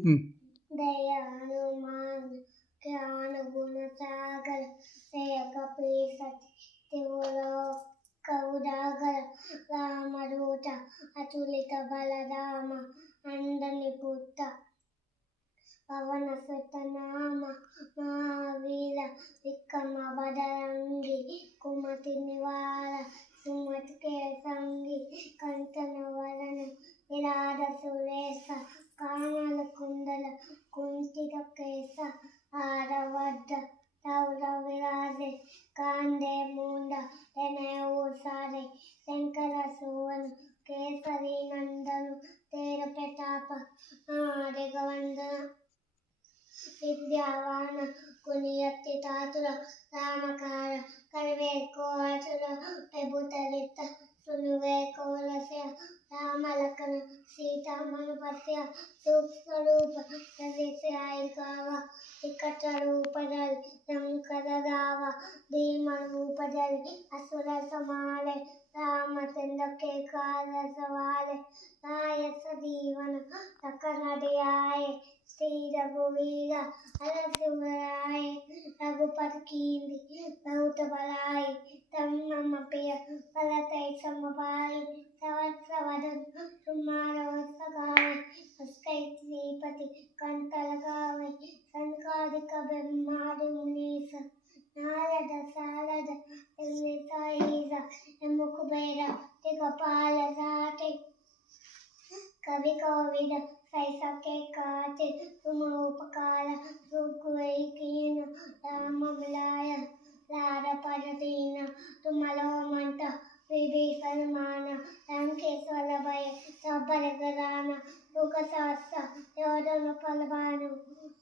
दया हनुमान ज्ञान गुण सागर जय कपीस तिहुलोक उजागर रामदूत अतुलित बलधाम अंजनी पुत्र पवन सुत नाम महावीर विक्रम बजरंगी कुमति निवार सुमति के संगी कंचन वरण विराज सुरेश कानन कुंडल कुंचित केश हारवज्र सौर विराजे कांधे मूंड तेनेऊ सारे शंकर सुवन केसरी नंदन तेज प्रताप महादेववंदन विद्यावान गुणियति चातुर रामकार करवे को आतुर प्रभुतलित सुनुवे को रस्य राम लखन सीता मन बस्य सूक्ष्म रूप रविश्याय गावा विकट रूप धरि शंकर गावा भीम रूप धरि असुर संहारे रामचंद्र के काज सवारे लाय सजीवन लखन जियाए श्री रघुवीर हरषि उर रघुपति कीन्हि बहुत बड़ाई तुम मम प्रिय भरतहि सम भाई सहस्र वदन तुम्हारा वरस गावें अस कहि श्रीपति कंठ लगावें सनकादिक ब्रह्मादि मुनीस नारद सारद सहित मुख बेरा दिगपाल जाते कवि कोविद सैस के काज तुम उपकार सुगुई कीन राम मिलाय लाड पद दीन तुम लो मंत विभीषण मान लंकेश्वर भय सबर गराना दुख सहस्र योजन फल भानु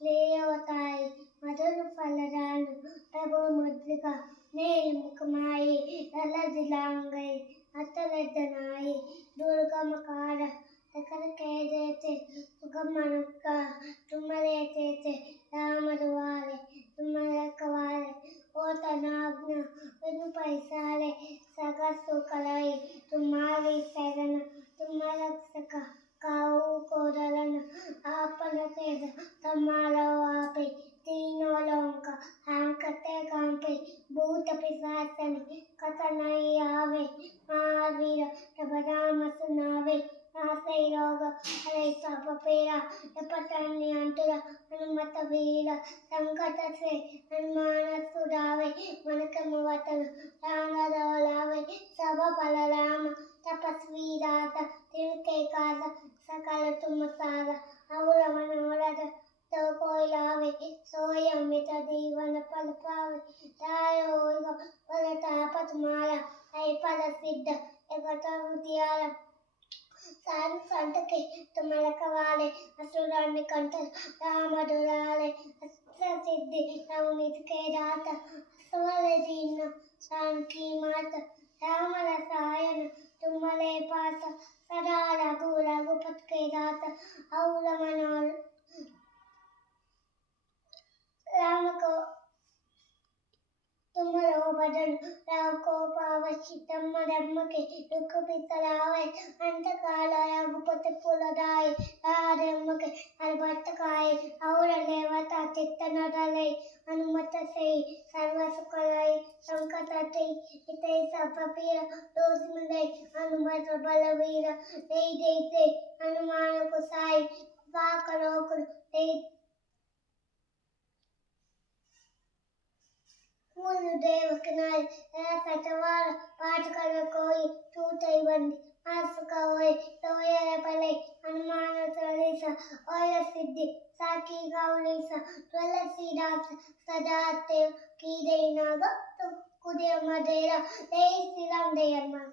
लेवताई मधुर फल दानु प्रभु मुद्रिका नील मुख माई लल दिलांगई अतल दनाई दुर्गम कार सकल कह देते सुगम अनुका तुम लेते थे राम दुआरे तुम रखवारे ओ तनाग्न बिनु पैसारे सगा सुकलाई तुम्हारी शरण तुम रक्षक काऊ को डरन आपन तेज तुम्हारा आपे तीनों लोक हांकते कांपे भूत पिशाचन कत नहीं आवे महावीर तब नाम सुनावे नासै रोग हरै सब पीरा जपत नियंत्रण हनुमत वीर संकट से हनुमान छुड़ावे मन क्रम वचन राम दोलावे सब बल राम तपस्वी राजा तिनके काज सकल तुम सारा और मनोरथ तो कोई लावे सोई अमित जीवन फल पावे तारो फल तापत मारा है फल सिद्ध एक उद्यारा साधु संत के तुम रखवाले असुर निकंठ राम दुलारे अष्ट सिद्धि नवनीत के दाता असवर दीन जानकी माता राम रसायन तुम्हारे पास सदा रघुपति के दाता और मनोर राम को तुम रो भजन राम को पावसी तम धर्म के दुख बिसरावे अंत काल रघुपति पुरदाय धर्म के हर भक्त खाए और देवता चित्त न डरे हनुमत से सर्व सुख लय संकट हटे इते सब पीर दोष मिले हनुमत बलवीर दे देते हनुमान को साई कृपा करो दे देव किनारे सतवार पाठ कर कोई टूटे बंदी आस का होए तो ये पले हनुमान चालीसा और सिद्धि साकी गौरीसा तुलसीदास सदा ते की दे नाग तो कुदे मदेरा दे श्री राम दे हनुमान।